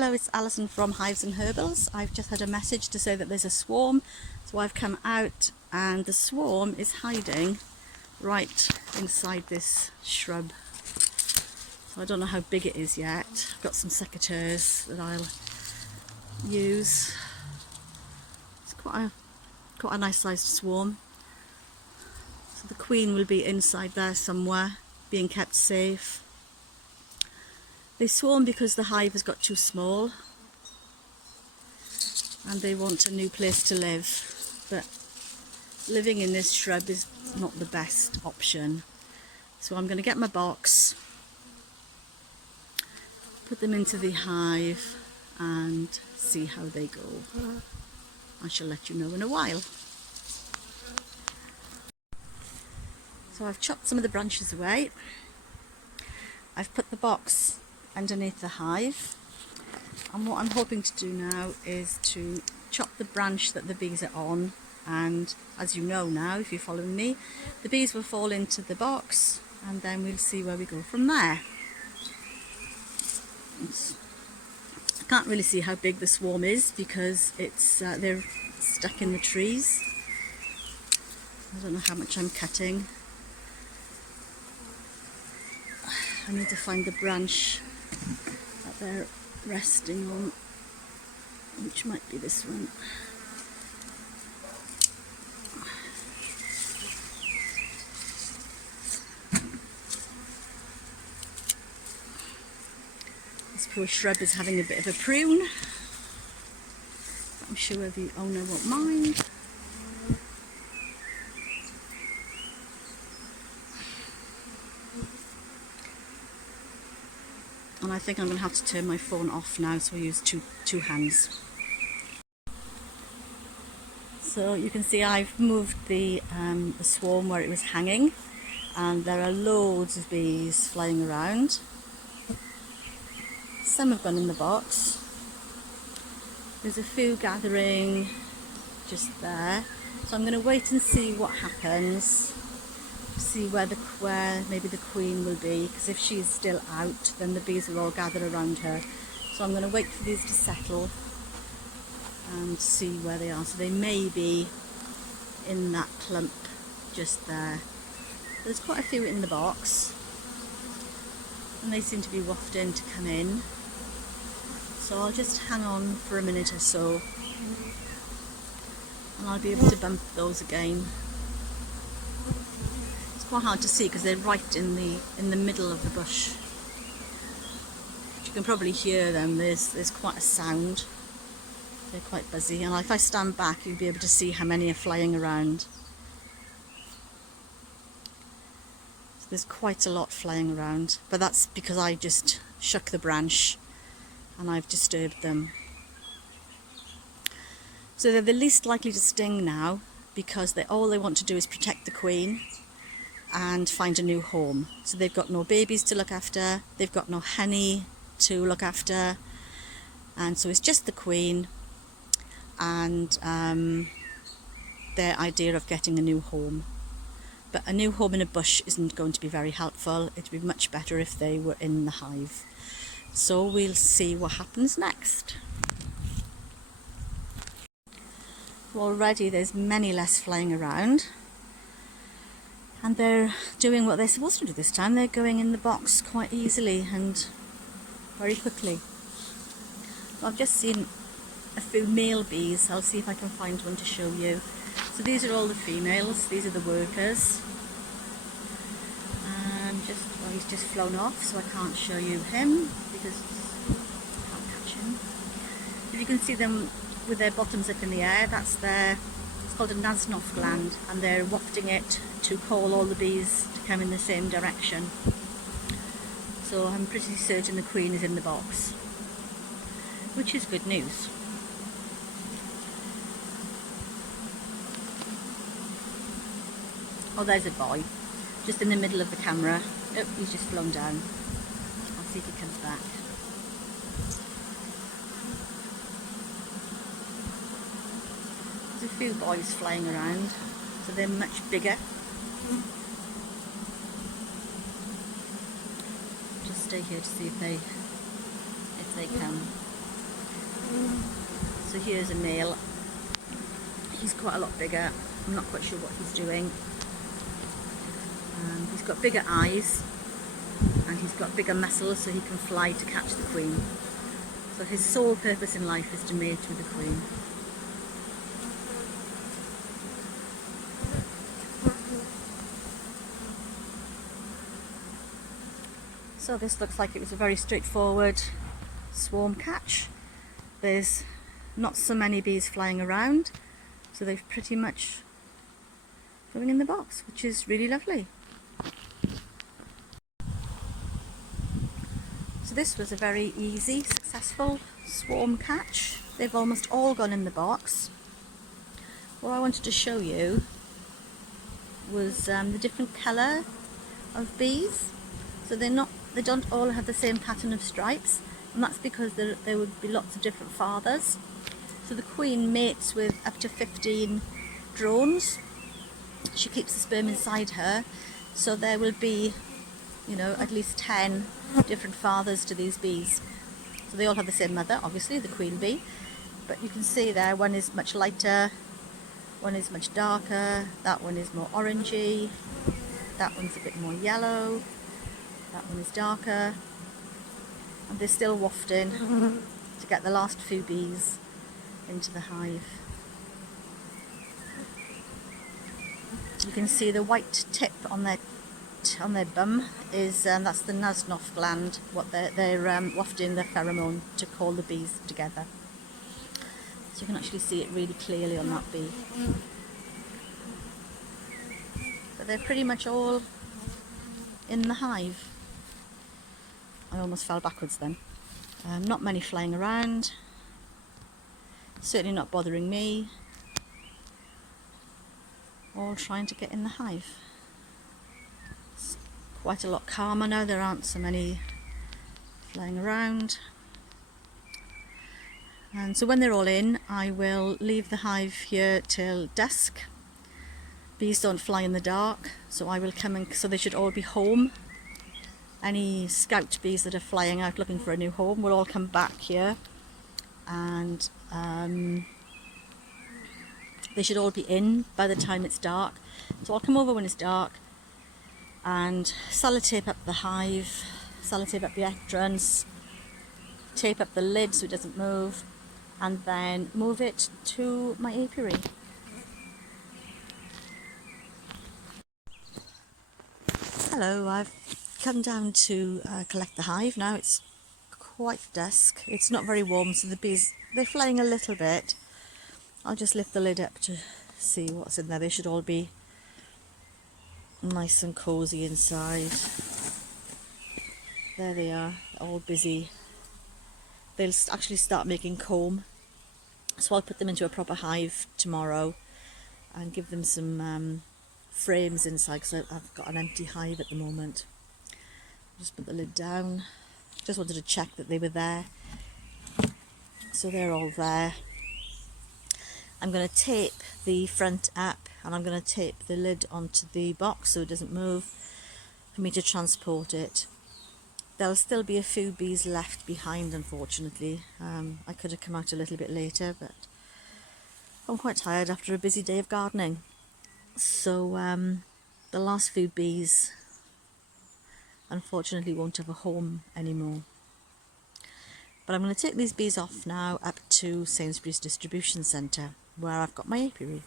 Hello, it's Alison from Hives and Herbals. I've just had a message to say that there's a swarm, so I've come out and the swarm is hiding right inside this shrub. So I don't know how big it is yet. I've got some secateurs that I'll use. It's quite a nice sized swarm. So the queen will be inside there somewhere, being kept safe. They swarm because the hive has got too small and they want a new place to live, but living in this shrub is not the best option. So I'm going to get my box, put them into the hive and see how they go. I shall let you know in a while. So I've chopped some of the branches away. I've put the box underneath the hive, and what I'm hoping to do now is to chop the branch that the bees are on, and as you know now, if you're following me, the bees will fall into the box and then we'll see where we go from there. I can't really see how big the swarm is because they're stuck in the trees. I don't know how much I'm cutting. I need to find the branch that they're resting on, which might be this one. This poor shrub is having a bit of a prune. I'm sure the owner won't mind. And I think I'm going to have to turn my phone off now, so I use two hands. So you can see I've moved the swarm where it was hanging, and there are loads of bees flying around. Some have gone in the box. There's a few gathering just there. So I'm going to wait and see what happens. See where maybe the queen will be, because if she's still out then the bees will all gather around her. So I'm going to wait for these to settle and see where they are. So they may be in that clump just there. There's quite a few in the box and they seem to be wafting to come in. So I'll just hang on for a minute or so and I'll be able to bump those again. Quite hard to see because they're right in the middle of the bush. But you can probably hear them. There's quite a sound. They're quite busy, and if I stand back you'll be able to see how many are flying around. So there's quite a lot flying around, but that's because I just shook the branch and I've disturbed them. So they're the least likely to sting now because all they want to do is protect the queen and find a new home. So they've got no babies to look after, they've got no honey to look after, and so it's just the queen and their idea of getting a new home. But a new home in a bush isn't going to be very helpful. It'd be much better if they were in the hive. So we'll see what happens next. Already there's many less flying around. And they're doing what they're supposed to do this time. They're going in the box quite easily and very quickly. I've just seen a few male bees. I'll see if I can find one to show you. So these are all the females. These are the workers. He's just flown off, so I can't show you him because I can't catch him. If you can see them with their bottoms up in the air, it's called a Nasnov gland, and they're wafting it to call all the bees to come in the same direction. So I'm pretty certain the queen is in the box, which is good news. Oh, there's a boy just in the middle of the camera. Oh, he's just flown down. I'll see if he comes back. There's a few boys flying around, so they're much bigger. Just stay here to see if they come. So here's a male. He's quite a lot bigger. I'm not quite sure what he's doing. He's got bigger eyes and he's got bigger muscles, so he can fly to catch the queen. So his sole purpose in life is to mate with the queen. So this looks like it was a very straightforward swarm catch. There's not so many bees flying around, so they've pretty much going in the box, which is really lovely. So this was a very easy, successful swarm catch. They've almost all gone in the box. What I wanted to show you was the different colour of bees. So they don't all have the same pattern of stripes, and that's because there would be lots of different fathers. So the queen mates with up to 15 drones. She keeps the sperm inside her, so there will be, you know, at least 10 different fathers to these bees. So they all have the same mother, obviously, the queen bee, but you can see there one is much lighter, one is much darker, that one is more orangey, that one's a bit more yellow, that one is darker, and they're still wafting to get the last few bees into the hive. You can see the white tip on their bum is that's the Nasnov gland. What they're wafting the pheromone to call the bees together. So you can actually see it really clearly on that bee. But they're pretty much all in the hive. I almost fell backwards then. Not many flying around. Certainly not bothering me. All trying to get in the hive. It's quite a lot calmer now, there aren't so many flying around. And so when they're all in, I will leave the hive here till dusk. Bees don't fly in the dark, so I will come and, so they should all be home. Any scout bees that are flying out looking for a new home will all come back here, and they should all be in by the time it's dark. So I'll come over when it's dark and sellotape up the hive, sellotape up the entrance, tape up the lid so it doesn't move, and then move it to my apiary. Hello, I've come down to collect the hive now. It's quite dusk. It's not very warm, so the bees, they're flying a little bit. I'll just lift the lid up to see what's in there. They should all be nice and cosy inside. There they are, all busy. They'll actually start making comb, so I'll put them into a proper hive tomorrow and give them some frames inside, because I've got an empty hive at the moment. Just put the lid down. Just wanted to check that they were there. So they're all there. I'm going to tape the front up, and I'm going to tape the lid onto the box so it doesn't move for me to transport it. There'll still be a few bees left behind, unfortunately. I could have come out a little bit later, but I'm quite tired after a busy day of gardening. So the last few bees unfortunately won't have a home anymore. But I'm going to take these bees off now up to Sainsbury's distribution centre, where I've got my apiary.